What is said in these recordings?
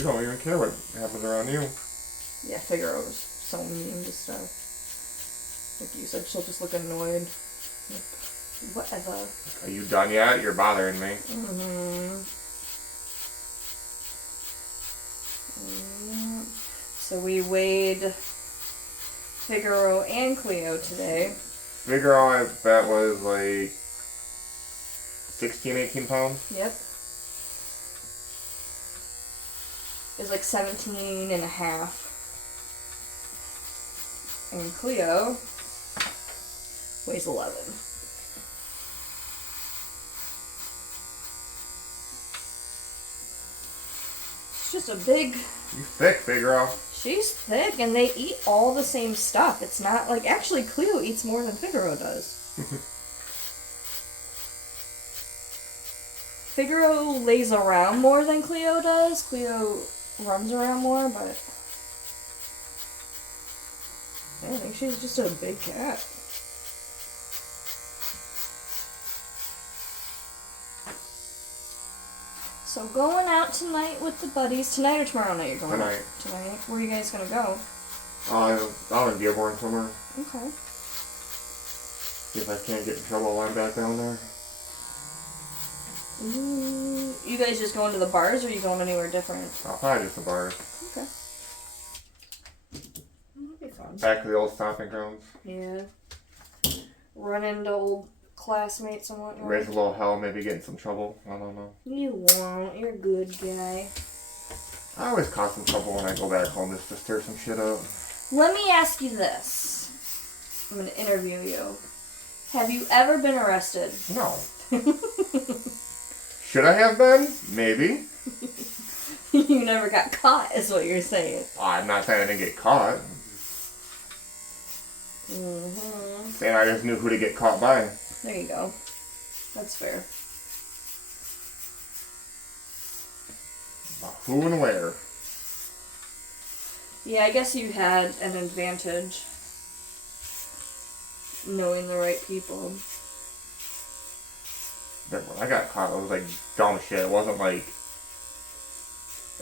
You don't even care what happens around you. Yeah, Figaro is so mean to stuff. Like you said, she'll just look annoyed. Like, whatever. Are you done yet? You're bothering me. So we weighed Figaro and Cleo today. Figaro, I bet, was like 16, 18 pounds. Yep. It was like 17 and a half. And Cleo weighs 11. It's just a big... You thick, Figaro. She's thick, and they eat all the same stuff. It's not like... Actually, Cleo eats more than Figaro does. Figaro lays around more than Cleo does. Cleo runs around more, but... I think she's just a big cat. So going out tonight with the buddies. Tonight or tomorrow night you're going Tonight. out? Tonight. Where are you guys going to go? Out in Dearborn somewhere. Okay. See if I can't get in trouble while I'm back down there. Ooh. You guys just going to the bars, or are you going anywhere different? I'll probably just the bars. Okay. That'll be fun. Back to the old stomping grounds. Yeah. Run into old classmates and whatnot. Raise a little hell, maybe get in some trouble. I don't know. You won't. You're a good guy. I always cause some trouble when I go back home just to stir some shit up. Let me ask you this. I'm going to interview you. Have you ever been arrested? No. Should I have been? Maybe. You never got caught, is what you're saying. I'm not saying I didn't get caught. Mm-hmm. Saying I just knew who to get caught by. There you go. That's fair. Who and where? Yeah, I guess you had an advantage knowing the right people. But when I got caught, it was like dumb shit. It wasn't like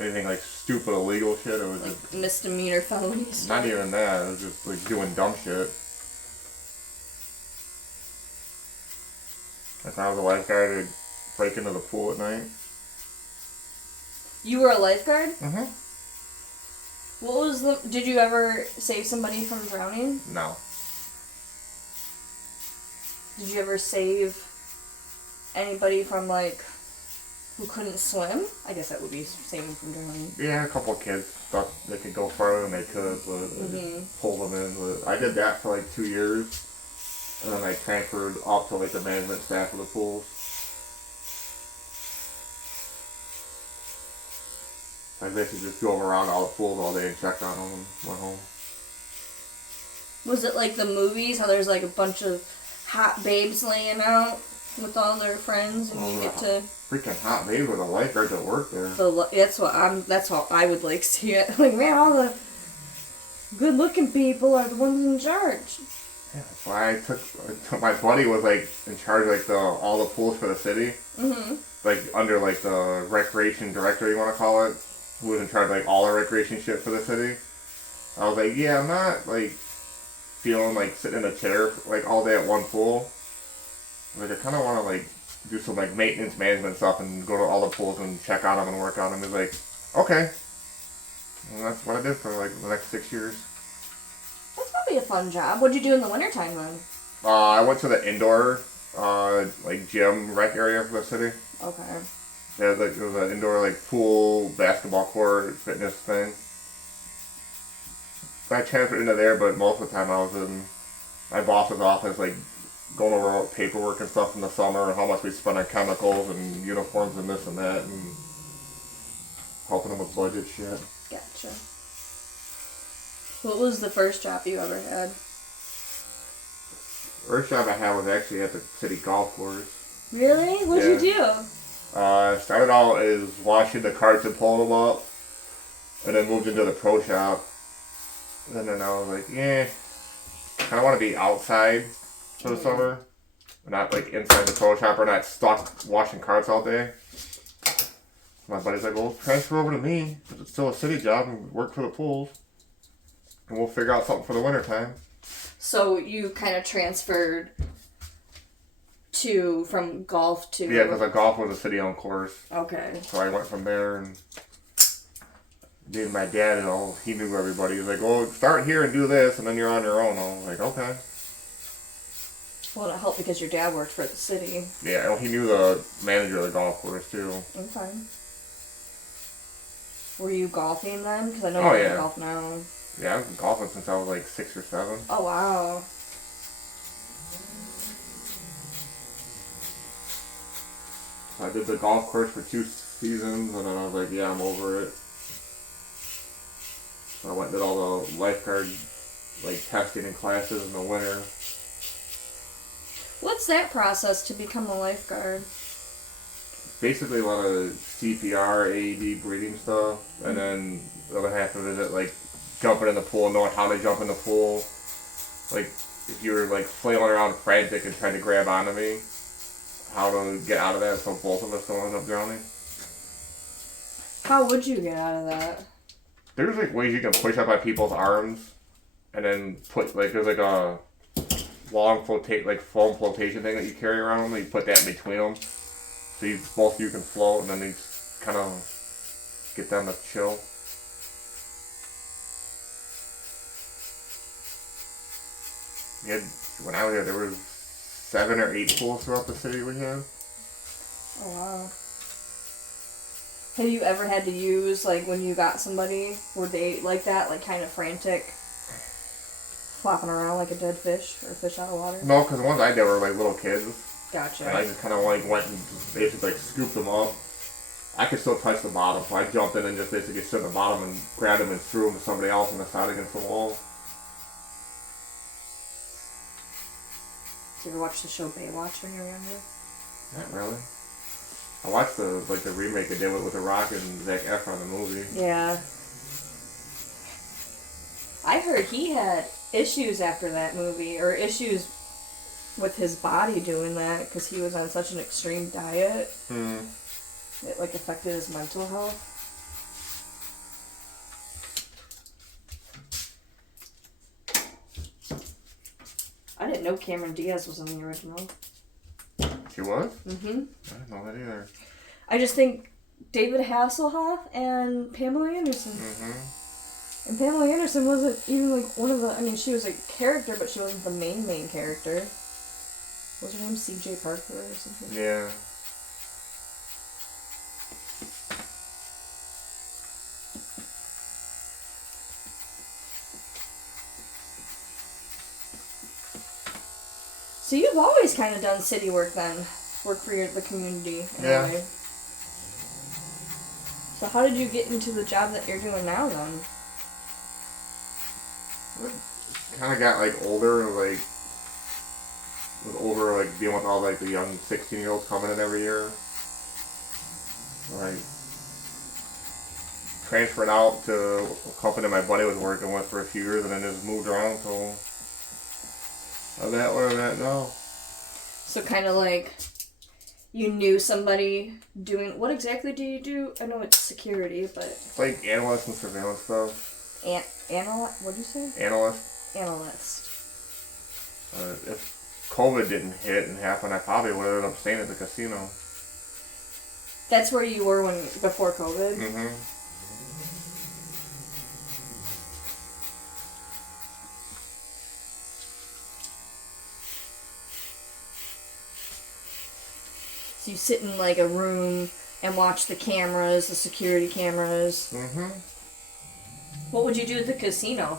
anything like stupid illegal shit. It was Like just misdemeanor felonies. not even that. It was just like doing dumb shit. Like when I was a lifeguard, I'd break into the pool at night. You were a lifeguard? Mm-hmm. What was the... Did you ever save somebody from drowning? No. Did you ever save anybody from, like, who couldn't swim? I guess that would be saving from drowning. Yeah, a couple of kids thought they could go further than they could, but I just pulled them in. But I did that for like 2 years, and then I transferred up to like the management staff of the pools. I basically just drove around all the pools all day and checked on them and went home. Was it like the movies, how there's like a bunch of hot babes laying out with all their friends, and you get to... Freaking hot babe with a lifeguard that worked there. That's how I would like to see it. Like, man, all the good-looking people are the ones in charge. Yeah, that's why I took my buddy was like in charge of like all the pools for the city. Mm-hmm. Like under like the recreation director, you want to call it, who was in charge of like all the recreation shit for the city. I was like, yeah, I'm not like feeling like sitting in a chair like all day at one pool. Like I kind of want to like do some like maintenance management stuff and go to all the pools and check on them and work on them. He's like, okay. And that's what I did for like the next 6 years. That's probably a fun job. What'd you do in the wintertime then? I went to the indoor like gym rec area for the city. Okay. Yeah, like it was an indoor like pool, basketball court, fitness thing. I transferred into there, but most of the time I was in my boss's office, like going over paperwork and stuff in the summer and how much we spent on chemicals and uniforms and this and that, and helping them with budget shit. Gotcha. What was the first job you ever had? First job I had was actually at the city golf course. Really? What'd you do? Started out as washing the carts and pulling them up, and then moved into the pro shop. And then I was like, yeah, I kind of want to be outside for the summer, not like inside the pro shop or not stuck washing carts all day. My buddy's like, well, transfer over to me, 'cause it's still a city job and work for the pools. And we'll figure out something for the winter time. So you kind of transferred from golf to... Yeah, because golf was a city-owned course. Okay. So I went from there, and my dad, he knew everybody. He was like, well, start here and do this, and then you're on your own. I was like, okay. Well, it helped because your dad worked for the city. Yeah, he knew the manager of the golf course, too. Okay. Were you golfing then? Because I know Oh, you yeah. golf now. Yeah, I've been golfing since I was like 6 or 7. Oh, wow. So I did the golf course for 2 seasons, and then I was like, yeah, I'm over it. So I went and did all the lifeguard testing and classes in the winter. What's that process to become a lifeguard? Basically a lot of CPR, AED, breathing stuff, and then the other half of it is jumping in the pool, knowing how to jump in the pool. Like, if you were flailing around frantic and trying to grab onto me, how to get out of that so both of us don't end up drowning. How would you get out of that? There's ways you can push up on people's arms, and then put there's a long foam flotation thing that you carry around. And you put that in between them, so both of you can float, and then you kind of get them to chill. When I was there, there was 7 or 8 pools throughout the city we had. Oh, wow. Have you ever had to use, when you got somebody, were they like that, kind of frantic, flopping around like a dead fish, or a fish out of water? No, because the ones I did were little kids. Gotcha. And I just kind of went and basically scooped them up. I could still touch the bottom, so I jumped in and just basically stood at the bottom and grabbed them and threw them to somebody else on the side against the wall. Did you ever watch the show Baywatch when you were younger? Not really. I watched the remake they did with The Rock and Zac Efron, the movie. Yeah. I heard he had issues after that movie, or issues with his body doing that, because he was on such an extreme diet. It affected his mental health. I didn't know Cameron Diaz was in the original. She was? Mm-hmm. I didn't know that either. I just think David Hasselhoff and Pamela Anderson. Mm-hmm. And Pamela Anderson wasn't even one of the... I mean, she was a character, but she wasn't the main character. What was her name? C.J. Parker or something? Yeah. So you've always kind of done city work then? Work for the community in a way. So how did you get into the job that you're doing now then? Kind of got older and was over dealing with all the young 16-year-olds coming in every year. Transferred out to a company my buddy was working with for a few years, and then just moved around till I'm at where I'm at now. So kind of you knew somebody doing... What exactly do you do? I know it's security, but... It's analyst and surveillance stuff. What'd you say? Analyst. Analyst. If COVID didn't hit and happen, I probably would have ended up staying at the casino. That's where you were before COVID? Mm-hmm. So you sit in a room and watch the cameras, the security cameras. Mm-hmm. What would you do at the casino?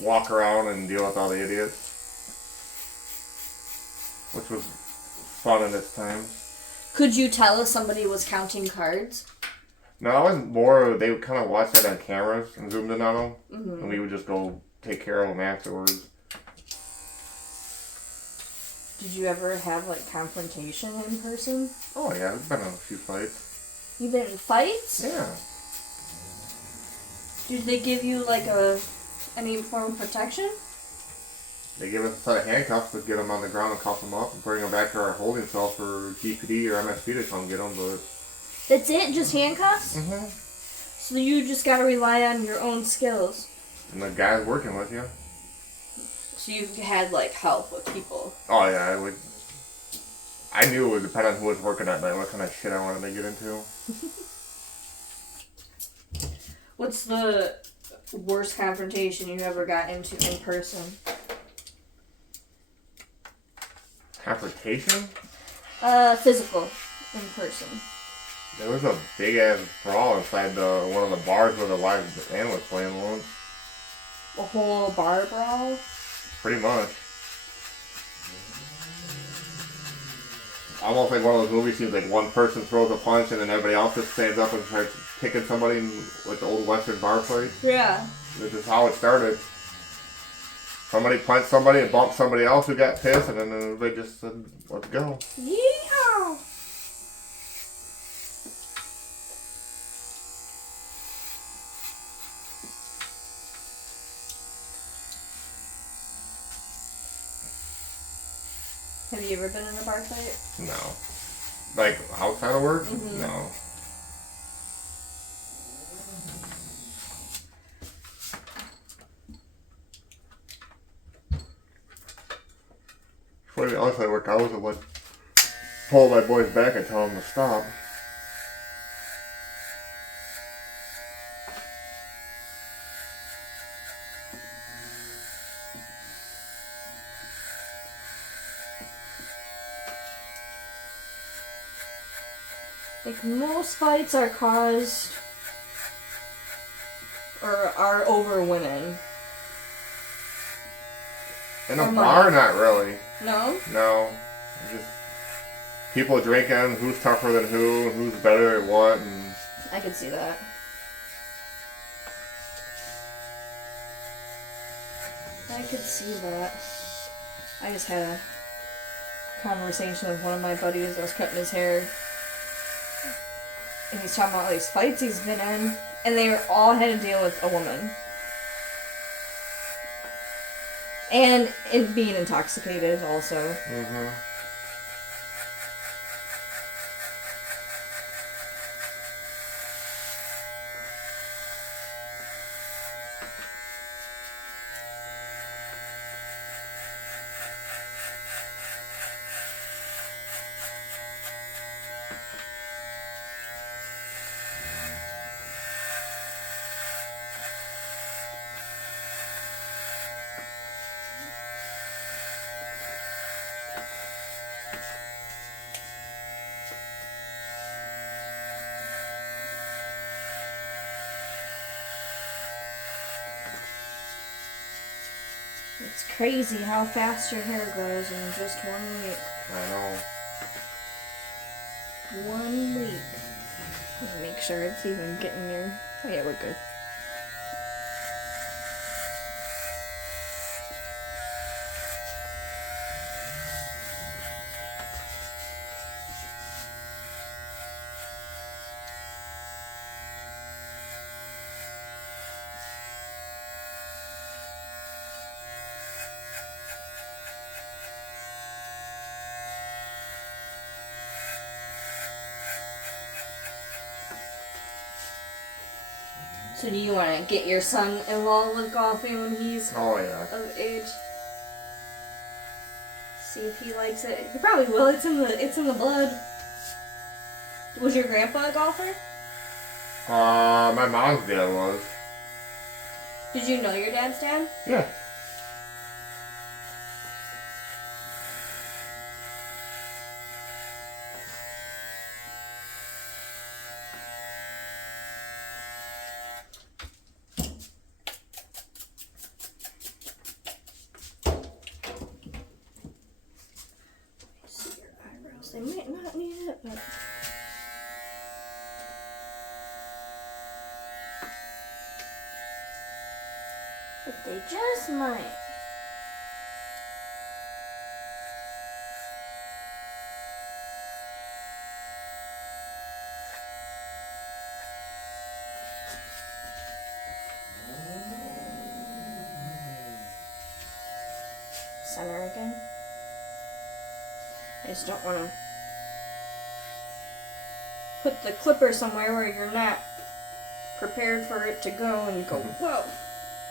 Walk around and deal with all the idiots. Which was fun in its time. Could you tell if somebody was counting cards? No, I wasn't more. They would kind of watch that on cameras and zoomed in on them. Mm-hmm. And we would just go take care of them afterwards. Did you ever have confrontation in person? Oh yeah, there's been a few fights. You've been in fights? Yeah. Did they give you any form of protection? They give us a set of handcuffs to get them on the ground and cuff them up and bring them back to our holding cell for GPD or MSP to come get them, but That's it? Just handcuffs? Mm-hmm. So you just gotta rely on your own skills. And the guy's working with you. So you had, like, help with people. Oh, yeah, I knew it would depend on who was working that night, what kind of shit I wanted to get into. What's the worst confrontation you ever got into in person? Confrontation? Physical. In person. There was a big ass brawl inside one of the bars where the live band was playing once. A whole bar brawl? Pretty much. Almost like one of those movie scenes, like one person throws a punch and then everybody else just stands up and starts kicking somebody in, like the old Western bar fight. Yeah. This is how it started. Somebody punched somebody and bumped somebody else who got pissed, and then everybody just said, let's go. Yeehaw! Have you ever been in a bar fight? No. Like, outside of work? Mm-hmm. No. Funny, outside of work, I was the one pull my boys back and tell them to stop. Like, most fights are caused or are over women. In a Or bar, money. not really. No? No. Just people drinking, who's tougher than who's better at what, and I could see that. I could see that. I just had a conversation with one of my buddies. I was cutting his hair. And he's talking about all these fights he's been in. And they were all had to deal with a woman. And it being intoxicated also. mm-hmm. It's crazy how fast your hair grows in just 1 week. I know. 1 week. Let me make sure it's even getting near. Oh yeah, we're good. So do you want to get your son involved with golfing when he's Oh, yeah. of age? See if he likes it. He probably will. It's in the blood. Was your grandpa a golfer? My mom's dad was. Did you know your dad's dad? Yeah. See your eyebrows. They might not need it, but. But they just might. Center again. I just don't want to put the clipper somewhere where you're not prepared for it to go and you go, whoa.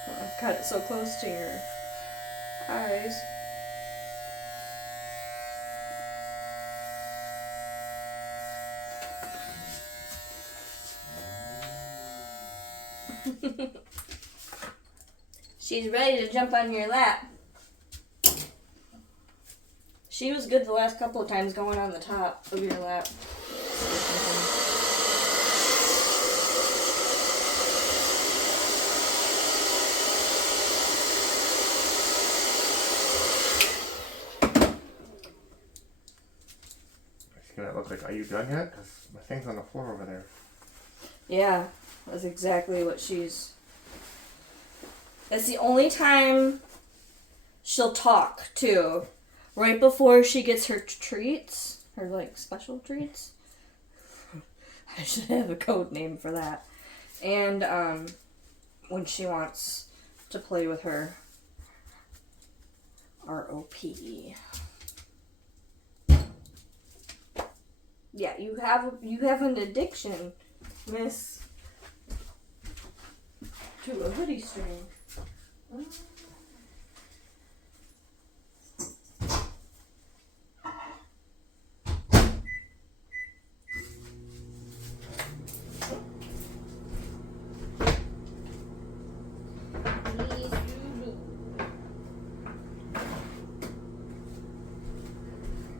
I've got it so close to your eyes. She's ready to jump on your lap. She was good the last couple of times going on the top of your lap. She's gonna look like, are you done yet? Because my thing's on the floor over there. Yeah, that's exactly what she's... That's the only time she'll talk, too. Right before she gets her treats. Her, like, special treats. I should have a code name for that. And, when she wants to play with her ROP. Yeah, you have an addiction, miss, to a hoodie string.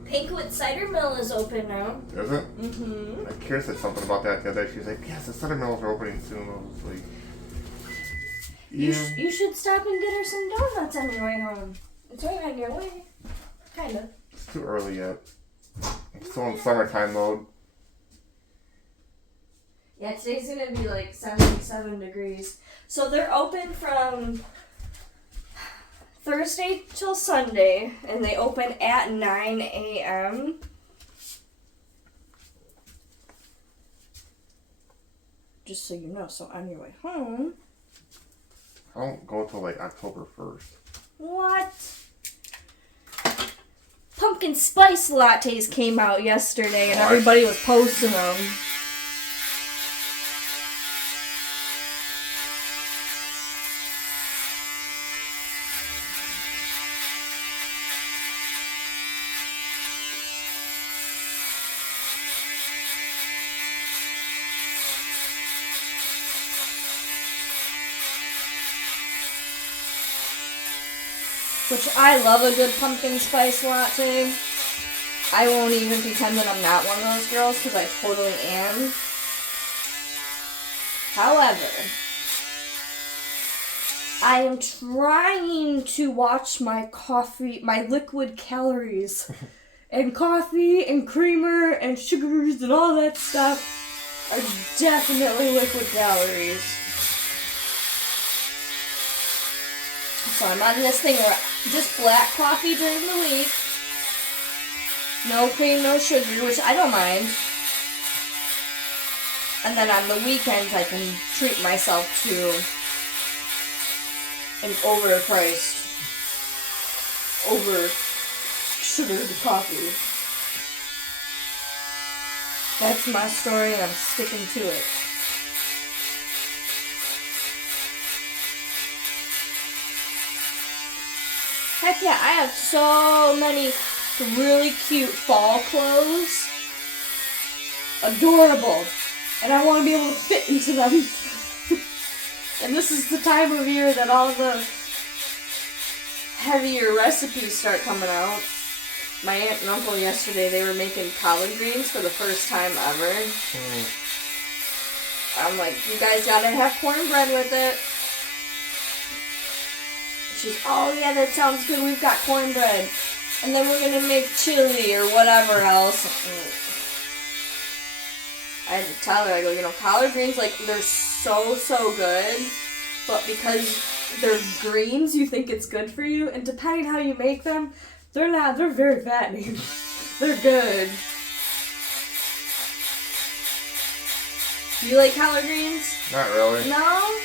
Pinkwood Cider Mill is open now. Is it? Mm-hmm. Kira said something about that the other day. She's like, yes, the cider mills are opening soon. I was like, yeah. You should stop and get her some donuts on your way home. It's right on your way. Kinda. It's too early yet. I'm still in summertime mode. Yeah, today's gonna be like 77 degrees. So they're open from Thursday till Sunday, and they open at 9 a.m. Just so you know, so on your way home... I don't go till like October 1st. What? Pumpkin spice lattes came out yesterday, and everybody was posting them. Which I love a good pumpkin spice latte. I won't even pretend that I'm not one of those girls, because I totally am. However, I am trying to watch my liquid calories. And coffee and creamer and sugars and all that stuff are definitely liquid calories. So I'm on this thing where just black coffee during the week. No cream, no sugar, which I don't mind. And then on the weekends I can treat myself to an overpriced, over-sugared coffee. That's my story and I'm sticking to it. Heck yeah, I have so many really cute fall clothes. Adorable. And I want to be able to fit into them. And this is the time of year that all the heavier recipes start coming out. My aunt and uncle yesterday, they were making collard greens for the first time ever. I'm like, you guys gotta have cornbread with it. She's, oh yeah, that sounds good, we've got cornbread. And then we're gonna make chili or whatever else. I had to tell her, I go, you know, collard greens, like, they're so good. But because they're greens, you think it's good for you. And depending how you make them, they're not, they're very fattening. They're good. Do you like collard greens? Not really. No?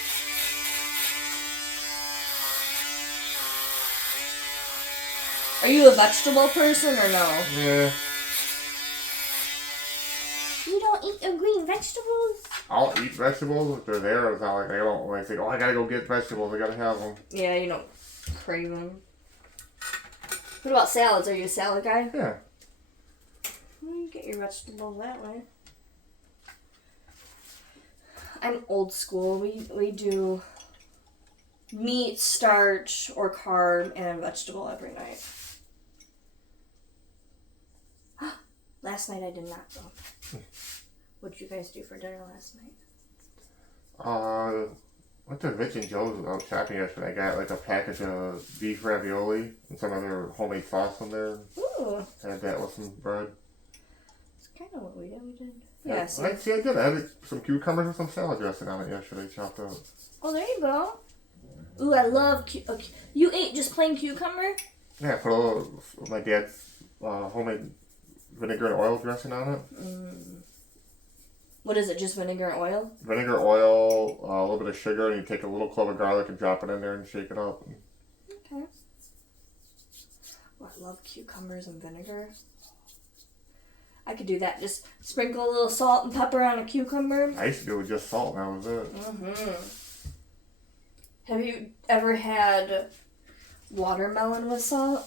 Are you a vegetable person or no? Yeah. You don't eat your green vegetables? I'll eat vegetables if they're there. It's not like I don't like think, oh, I gotta go get vegetables. I gotta have them. Yeah, you don't crave them. What about salads? Are you a salad guy? Yeah. Well, you get your vegetables that way. I'm old school. We do meat, starch, or carb, and vegetable every night. Last night I did not though. What did you guys do for dinner last night? Went to Rich and Joe's out shopping yesterday. I got like a package of beef ravioli and some other homemade sauce in there. Ooh. Had that with some bread. That's kind of what we did. Yeah, see? I did. I had some cucumbers with some salad dressing on it yesterday, chopped up. Oh, there you go. Ooh, I love you ate just plain cucumber? Yeah, I put a little, my dad's homemade vinegar and oil dressing on it. What is it, just vinegar and oil? Vinegar, oil, a little bit of sugar, and you take a little clove of garlic and drop it in there and shake it up. Okay. Oh, I love cucumbers and vinegar. I could do that. Just sprinkle a little salt and pepper on a cucumber. I used to do it with just salt, and that was it. Have you ever had watermelon with salt?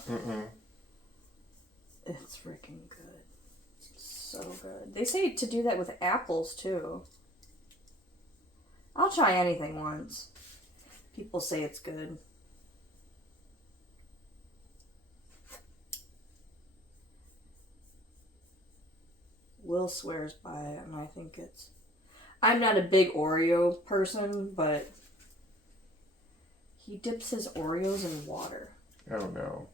It's freaking good. So good. They say to do that with apples too. I'll try anything once. People say it's good. Will swears by it, and I think it's... I'm not a big Oreo person, but he dips his Oreos in water. Oh, no.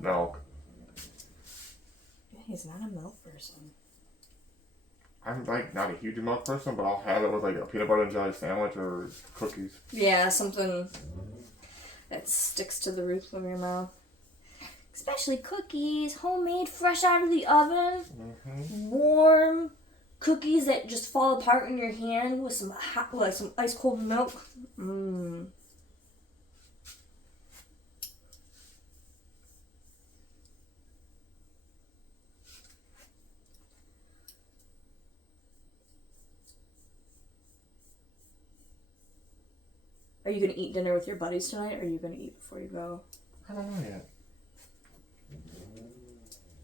Milk. He's not a milk person. I'm like not a huge milk person, but I'll have it with like a peanut butter and jelly sandwich or cookies. Yeah, something that sticks to the roof of your mouth. Especially cookies, homemade, fresh out of the oven, warm cookies that just fall apart in your hand with some hot, like some ice cold milk. Are you gonna eat dinner with your buddies tonight, or are you gonna eat before you go? I don't know yet.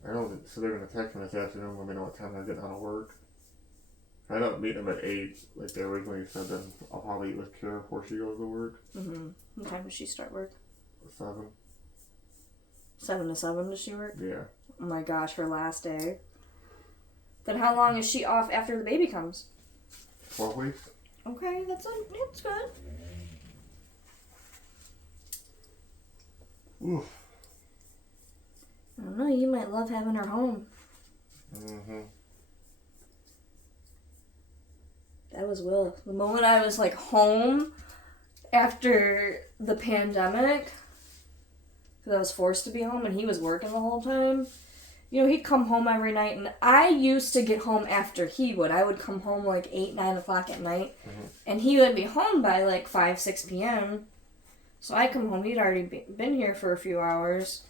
I know that, so they're going to text me this afternoon when they know what time they're getting out of work. I end up meeting them at 8, like they originally said. Then I'll probably eat with Kara before she goes to work. What time does she start work? 7. 7 to 7 does she work? Yeah. Oh my gosh, her last day. Then how long is she off after the baby comes? 12 weeks. Okay, that's good. Oof. I don't know, you might love having her home. That was Will. The moment I was like home after the pandemic, because I was forced to be home and he was working the whole time. You know, he'd come home every night, and I used to get home after he would. I would come home like 8, 9 o'clock at night, and he would be home by like 5, 6 p.m. So I come home, he'd already been here for a few hours.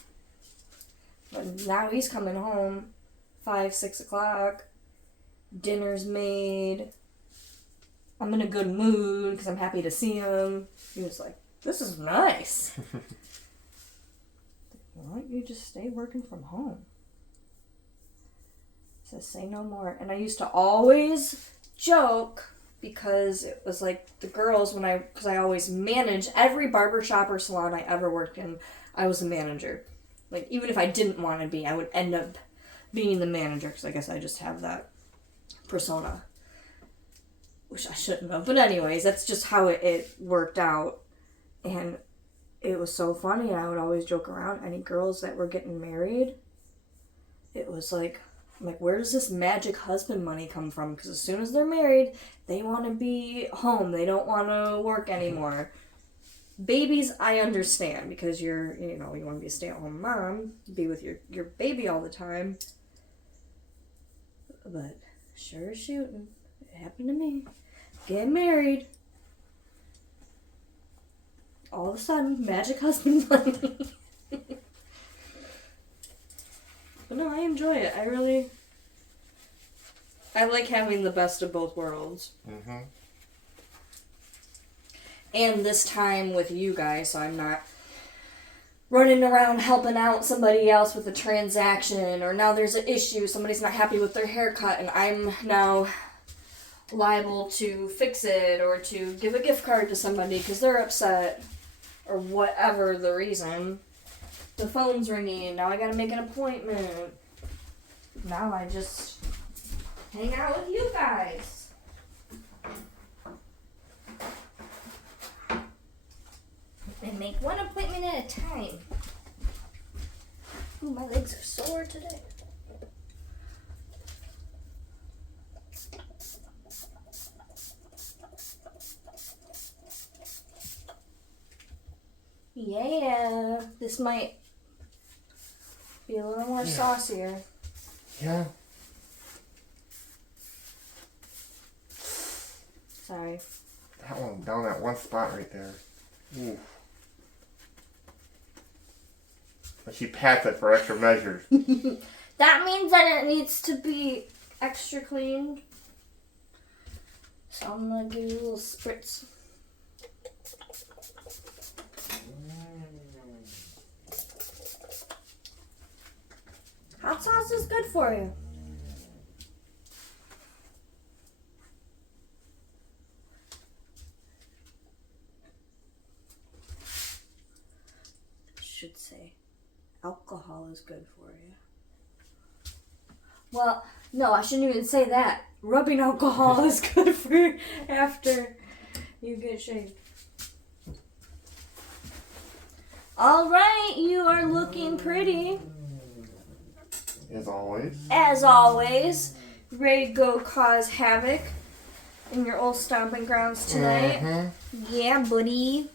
But now he's coming home 5, 6 o'clock. Dinner's made. I'm in a good mood because I'm happy to see him. He was like, this is nice. Why don't you just stay working from home? He says, say no more. And I used to always joke because it was like the girls, because I always managed every barbershop or salon I ever worked in, I was a manager. Like, even if I didn't want to be, I would end up being the manager because I guess I just have that persona. Which I shouldn't have. But anyways, that's just how it worked out. And it was so funny. I would always joke around. Any girls that were getting married, it was like, I'm like, where does this magic husband money come from? Because as soon as they're married, they want to be home. They don't want to work anymore. Babies, I understand, because you want to be a stay-at-home mom, be with your baby all the time. But sure as shooting, it happened to me. Get married. All of a sudden, magic husband money. But no, I enjoy it. I I like having the best of both worlds. Mm-hmm. And this time with you guys, so I'm not running around helping out somebody else with a transaction, or now there's an issue, somebody's not happy with their haircut, and I'm now liable to fix it or to give a gift card to somebody because they're upset, or whatever the reason. The phone's ringing, now I gotta make an appointment. Now I just hang out with you guys. And make one appointment at a time. Ooh, my legs are sore today. Yeah, this might be a little more saucier. Yeah. Sorry. That one down that one spot right there. Oof. But she pats it for extra measures. That means that it needs to be extra cleaned. So I'm gonna give you a little spritz. Hot sauce is good for you. Should say alcohol is good for you. Well, no, I shouldn't even say that. Rubbing alcohol is good for you after you get shaved. All right, you are looking pretty. As always. As always, ready to go cause havoc in your old stomping grounds tonight. Mm-hmm. Yeah, buddy.